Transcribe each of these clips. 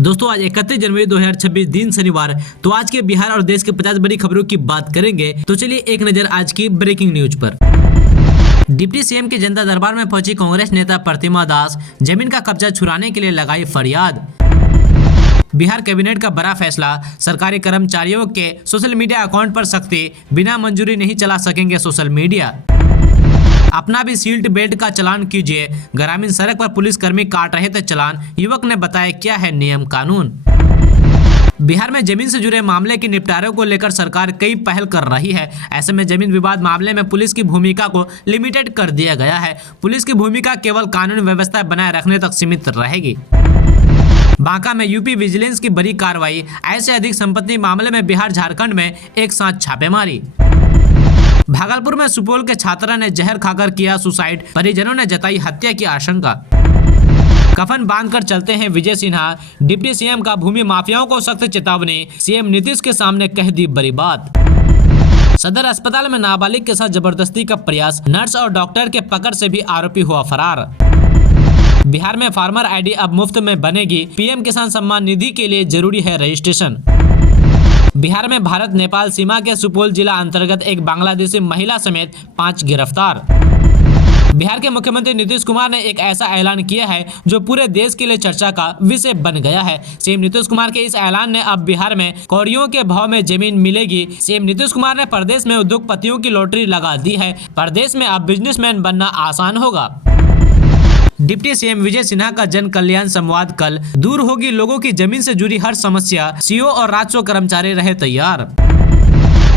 दोस्तों आज 31 जनवरी 2026 दिन शनिवार। तो आज के बिहार और देश के 50 बड़ी खबरों की बात करेंगे। तो चलिए एक नजर आज की ब्रेकिंग न्यूज पर। डिप्टी सीएम के जनता दरबार में पहुंची कांग्रेस नेता प्रतिमा दास, जमीन का कब्जा छुड़ाने के लिए लगाई फरियाद। बिहार कैबिनेट का बड़ा फैसला, सरकारी कर्मचारियों के सोशल मीडिया अकाउंट पर सख्ती, बिना मंजूरी नहीं चला सकेंगे सोशल मीडिया। अपना भी सीट बेल्ट का चालान कीजिए, ग्रामीण सड़क पर पुलिसकर्मी काट रहे थे चालान, युवक ने बताया क्या है नियम कानून। बिहार में जमीन से जुड़े मामले के निपटारे को लेकर सरकार कई पहल कर रही है। ऐसे में जमीन विवाद मामले में पुलिस की भूमिका को लिमिटेड कर दिया गया है। पुलिस की भूमिका केवल कानून व्यवस्था बनाए रखने तक सीमित रहेगी। बांका में यूपी विजिलेंस की बड़ी कार्रवाई, ऐसे अधिक संपत्ति मामले में बिहार झारखंड में एक साथ छापेमारी। भागलपुर में सुपौल के छात्रा ने जहर खाकर किया सुसाइड, परिजनों ने जताई हत्या की आशंका। कफन बांधकर चलते हैं विजय सिन्हा, डिप्टी सीएम का भूमि माफियाओं को सख्त चेतावनी, सीएम नीतीश के सामने कह दी बड़ी बात। सदर अस्पताल में नाबालिग के साथ जबरदस्ती का प्रयास, नर्स और डॉक्टर के पकड़ से भी आरोपी हुआ फरार। बिहार में फार्मर आईडी अब मुफ्त में बनेगी, पीएम किसान सम्मान निधि के लिए जरूरी है रजिस्ट्रेशन। बिहार में भारत नेपाल सीमा के सुपौल जिला अंतर्गत एक बांग्लादेशी महिला समेत 5 गिरफ्तार। बिहार के मुख्यमंत्री नीतीश कुमार ने एक ऐसा ऐलान किया है जो पूरे देश के लिए चर्चा का विषय बन गया है। सीएम नीतीश कुमार के इस ऐलान ने अब बिहार में कौड़ियों के भाव में जमीन मिलेगी। सीएम नीतीश कुमार ने प्रदेश में उद्योगपतियों की लॉटरी लगा दी है। प्रदेश में अब बिजनेसमैन बनना आसान होगा। डिप्टी सीएम विजय सिन्हा का जन कल्याण संवाद कल, दूर होगी लोगों की जमीन से जुड़ी हर समस्या, सीओ और राजस्व कर्मचारी रहे तैयार।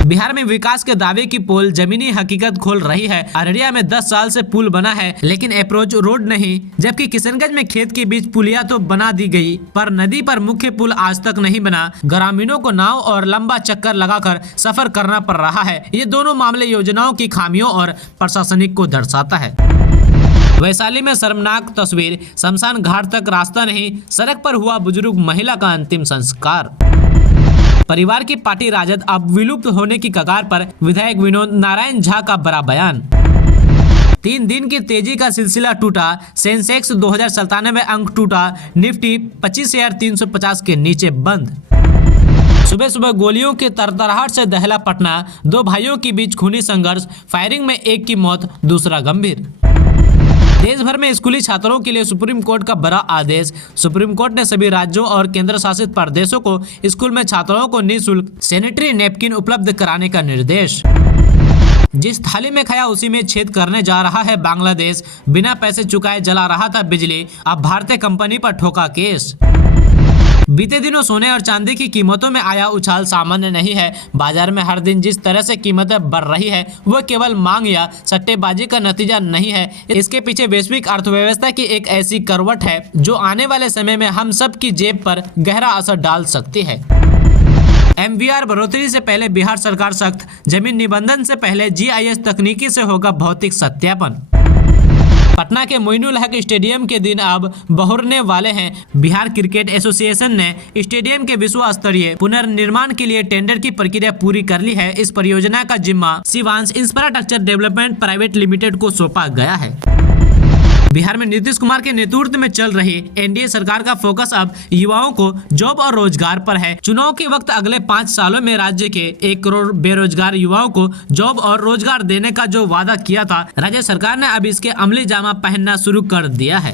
बिहार में विकास के दावे की पोल जमीनी हकीकत खोल रही है। अररिया में 10 साल से पुल बना है लेकिन अप्रोच रोड नहीं, जबकि किशनगंज में खेत के बीच पुलिया तो बना दी गई पर नदी पर मुख्य पुल आज तक नहीं बना। ग्रामीणों को नाव और लंबा चक्कर लगाकर सफर करना पड़ रहा है। ये दोनों मामले योजनाओं की खामियों और प्रशासनिक को दर्शाता है। वैशाली में शर्मनाक तस्वीर, शमशान घाट तक रास्ता नहीं, सड़क पर हुआ बुजुर्ग महिला का अंतिम संस्कार। परिवार की पार्टी राजद अब विलुप्त होने की कगार पर, विधायक विनोद नारायण झा का बड़ा बयान। 3 दिन की तेजी का सिलसिला टूटा, सेंसेक्स 2097 अंक टूटा, निफ्टी 25,350 के नीचे बंद। सुबह सुबह गोलियों के तरतराहट से दहला पटना, 2 भाइयों के बीच खूनी संघर्ष, फायरिंग में एक की मौत, दूसरा गंभीर। देश भर में स्कूली छात्रों के लिए सुप्रीम कोर्ट का बड़ा आदेश, सुप्रीम कोर्ट ने सभी राज्यों और केंद्र शासित प्रदेशों को स्कूल में छात्रों को निःशुल्क सैनिटरी नैपकिन उपलब्ध कराने का निर्देश। जिस थाली में खाया उसी में छेद करने जा रहा है बांग्लादेश, बिना पैसे चुकाए जला रहा था बिजली, अब भारतीय कंपनी पर ठोका केस। बीते दिनों सोने और चांदी की कीमतों में आया उछाल सामान्य नहीं है। बाजार में हर दिन जिस तरह से कीमतें बढ़ रही है वह केवल मांग या सट्टेबाजी का नतीजा नहीं है। इसके पीछे वैश्विक अर्थव्यवस्था की एक ऐसी करवट है जो आने वाले समय में हम सब की जेब पर गहरा असर डाल सकती है। MVR बढ़ोतरी से पहले बिहार सरकार सख्त, जमीन निबंधन से पहले GIS तकनीकी से होगा भौतिक सत्यापन। पटना के मोइनुल हक स्टेडियम के दिन अब बहुरने वाले हैं। बिहार क्रिकेट एसोसिएशन ने स्टेडियम के विश्व स्तरीय पुनर्निर्माण के लिए टेंडर की प्रक्रिया पूरी कर ली है। इस परियोजना का जिम्मा Shivansh infrastructure development private limited को सौंपा गया है। बिहार में नीतीश कुमार के नेतृत्व में चल रही एनडीए सरकार का फोकस अब युवाओं को जॉब और रोजगार पर है। चुनाव के वक्त अगले 5 सालों में राज्य के 1 करोड़ बेरोजगार युवाओं को जॉब और रोजगार देने का जो वादा किया था, राज्य सरकार ने अब इसके अमली जामा पहनना शुरू कर दिया है।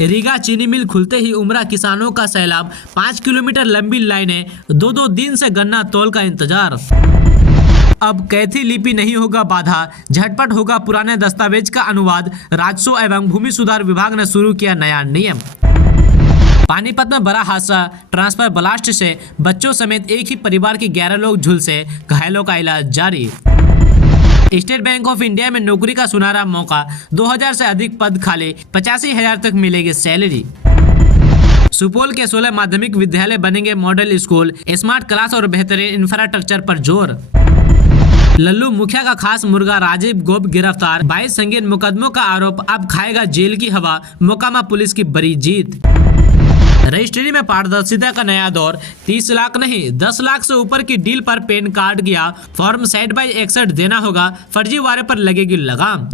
रीगा चीनी मिल खुलते ही उमड़ा किसानों का सैलाब, 5 किलोमीटर लंबी लाइनें, 2-2 दिन से गन्ना तौल का इंतजार। अब कैथी लिपि नहीं होगा बाधा, झटपट होगा पुराने दस्तावेज का अनुवाद, राजस्व एवं भूमि सुधार विभाग ने शुरू किया नया नियम। पानीपत में बड़ा हादसा, ट्रांसफर ब्लास्ट से बच्चों समेत एक ही परिवार के 11 लोग झुलसे, घायलों का इलाज जारी। स्टेट बैंक ऑफ इंडिया में नौकरी का सुनहरा मौका, 2000 से अधिक पद खाली, 85,000 तक मिलेगी सैलरी। सुपौल के 16 माध्यमिक विद्यालय बनेंगे मॉडल स्कूल, स्मार्ट क्लास और बेहतरीन इंफ्रास्ट्रक्चर पर जोर। लल्लू मुखिया का खास मुर्गा राजीव गोप गिरफ्तार, 22 संगीन मुकदमों का आरोप, अब खाएगा जेल की हवा, मोकामा पुलिस की बड़ी जीत। रजिस्ट्री में पारदर्शिता का नया दौर, 30 लाख नहीं 10 लाख से ऊपर की डील पर पैन कार्ड गया, फॉर्म 60/61 देना होगा, फर्जीवाड़े पर लगेगी लगाम।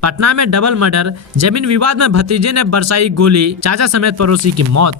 पटना में डबल मर्डर, जमीन विवाद में भतीजे ने बरसाई गोली, चाचा समेत पड़ोसी की मौत।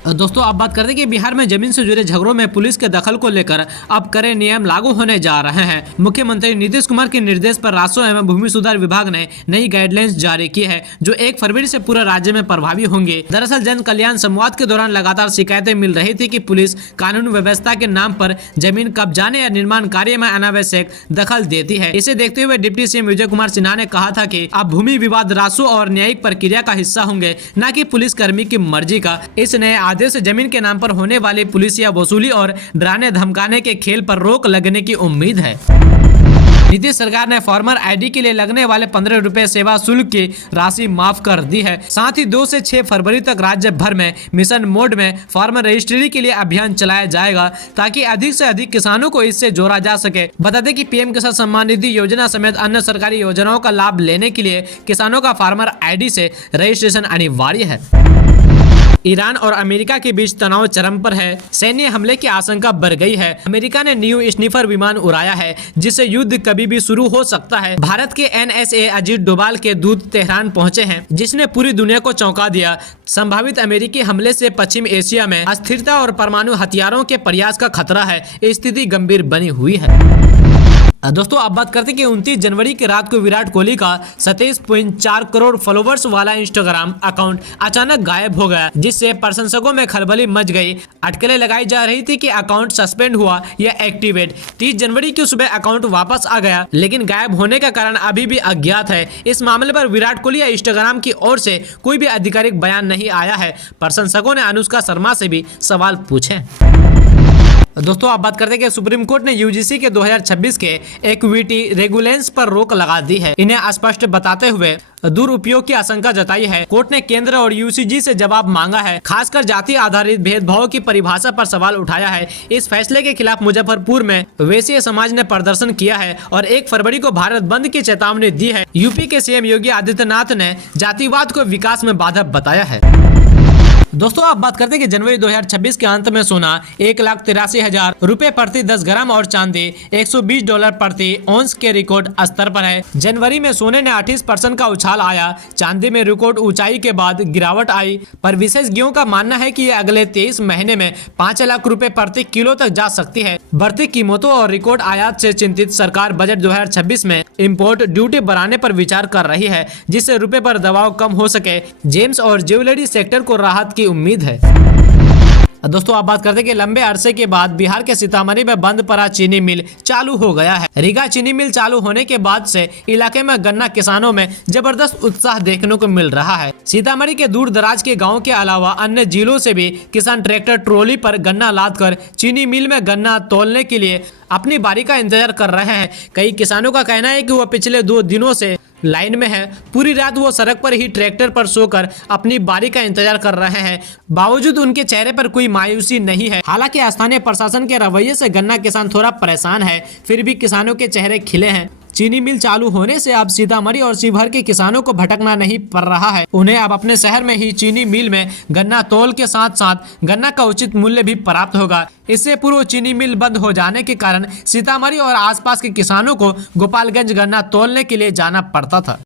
दोस्तों आप बात करते हैं कि बिहार में जमीन से जुड़े झगड़ों में पुलिस के दखल को लेकर अब कड़े नियम लागू होने जा रहे हैं। मुख्यमंत्री नीतीश कुमार के निर्देश पर राजस्व एवं भूमि सुधार विभाग ने नई गाइडलाइंस जारी की है, जो 1 फरवरी से पूरे राज्य में प्रभावी होंगे। दरअसल जन कल्याण संवाद के दौरान लगातार शिकायतें मिल रही थी कि पुलिस कानून व्यवस्था के नाम पर जमीन कब्जाने या निर्माण कार्य में अनावश्यक दखल देती है। इसे देखते हुए डिप्टी सीएम विजय कुमार सिन्हा ने कहा था कि अब भूमि विवाद राजस्व और न्यायिक प्रक्रिया का हिस्सा होंगे, न कि पुलिस कर्मी की मर्जी का। इस नए आदेश से जमीन के नाम पर होने वाली पुलिस या वसूली और डराने धमकाने के खेल पर रोक लगने की उम्मीद है। नीतीश सरकार ने फार्मर आईडी के लिए लगने वाले 15 रुपए सेवा शुल्क की राशि माफ कर दी है। साथ ही 2 से 6 फरवरी तक राज्य भर में मिशन मोड में फार्मर रजिस्ट्री के लिए अभियान चलाया जाएगा, ताकि अधिक से अधिक किसानों को इससे जोड़ा जा सके। बता दें कि पीएम किसान सम्मान निधि योजना समेत अन्य सरकारी योजनाओं का लाभ लेने के लिए किसानों का फार्मर आईडी से रजिस्ट्रेशन अनिवार्य है। ईरान और अमेरिका के बीच तनाव चरम पर है। सैन्य हमले की आशंका बढ़ गई है। अमेरिका ने न्यू स्निफर विमान उड़ाया है, जिससे युद्ध कभी भी शुरू हो सकता है। भारत के NSA अजीत डोभाल के दूत तेहरान पहुंचे हैं, जिसने पूरी दुनिया को चौंका दिया। संभावित अमेरिकी हमले से पश्चिम एशिया में अस्थिरता और परमाणु हथियारों के प्रयास का खतरा है। स्थिति गंभीर बनी हुई है। दोस्तों आप बात करते हैं कि 29 जनवरी की रात को विराट कोहली का 27.4 करोड़ फॉलोवर्स वाला इंस्टाग्राम अकाउंट अचानक गायब हो गया, जिससे प्रशंसकों में खलबली मच गई। अटकलें लगाई जा रही थी कि अकाउंट सस्पेंड हुआ या एक्टिवेट। 30 जनवरी की सुबह अकाउंट वापस आ गया, लेकिन गायब होने का कारण अभी भी अज्ञात है। इस मामले पर विराट कोहली या इंस्टाग्राम की ओर से कोई भी आधिकारिक बयान नहीं आया है। प्रशंसकों ने अनुष्का शर्मा से भी सवाल पूछे। दोस्तों आप बात करते हैं कि सुप्रीम कोर्ट ने यूजीसी के 2026 के इक्विटी रेगुलेशंस पर रोक लगा दी है। इन्हें स्पष्ट बताते हुए दुरुपयोग की आशंका जताई है। कोर्ट ने केंद्र और यूजीसी से जवाब मांगा है, खासकर जाति आधारित भेदभाव की परिभाषा पर सवाल उठाया है। इस फैसले के खिलाफ मुजफ्फरपुर में वैश्य समाज ने प्रदर्शन किया है और 1 फरवरी को भारत बंद की चेतावनी दी है। यूपी के सीएम योगी आदित्यनाथ ने जातिवाद को विकास में बाधक बताया है। दोस्तों आप बात करते हैं कि जनवरी 2026 के अंत में सोना 1,83,000 रुपए प्रति 10 ग्राम और चांदी $120 प्रति औंस के रिकॉर्ड स्तर पर है। जनवरी में सोने ने 28% का उछाल आया। चांदी में रिकॉर्ड ऊंचाई के बाद गिरावट आई, पर विशेषज्ञों का मानना है कि अगले 23 महीने में 5 लाख रुपए प्रति किलो तक जा सकती है। बढ़ती कीमतों और रिकॉर्ड आयात से चिंतित सरकार बजट 2026 में इम्पोर्ट ड्यूटी बढ़ाने पर विचार कर रही है, जिससे रुपए पर दबाव कम हो सके। जेम्स और ज्वेलरी सेक्टर को राहत की उम्मीद है। दोस्तों आप बात करते हैं कि लंबे अरसे के बाद बिहार के सीतामढ़ी में बंद पड़ा चीनी मिल चालू हो गया है। रीगा चीनी मिल चालू होने के बाद से इलाके में गन्ना किसानों में जबरदस्त उत्साह देखने को मिल रहा है। सीतामढ़ी के दूर दराज के गांव के अलावा अन्य जिलों से भी किसान ट्रैक्टर ट्रॉली पर गन्ना लादकर चीनी मिल में गन्ना तौलने के लिए अपनी बारी का इंतजार कर रहे हैं। कई किसानों का कहना है कि वह पिछले 2 दिनों से लाइन में है। पूरी रात वो सड़क पर ही ट्रैक्टर पर सोकर अपनी बारी का इंतजार कर रहे हैं। बावजूद उनके चेहरे पर कोई मायूसी नहीं है। हालांकि स्थानीय प्रशासन के रवैये से गन्ना किसान थोड़ा परेशान है, फिर भी किसानों के चेहरे खिले हैं। चीनी मिल चालू होने से अब सीतामढ़ी और शिवहर के किसानों को भटकना नहीं पड़ रहा है। उन्हें अब अपने शहर में ही चीनी मिल में गन्ना तौल के साथ साथ गन्ना का उचित मूल्य भी प्राप्त होगा। इससे पूर्व चीनी मिल बंद हो जाने के कारण सीतामढ़ी और आसपास के किसानों को गोपालगंज गन्ना तौलने के लिए जाना पड़ता था।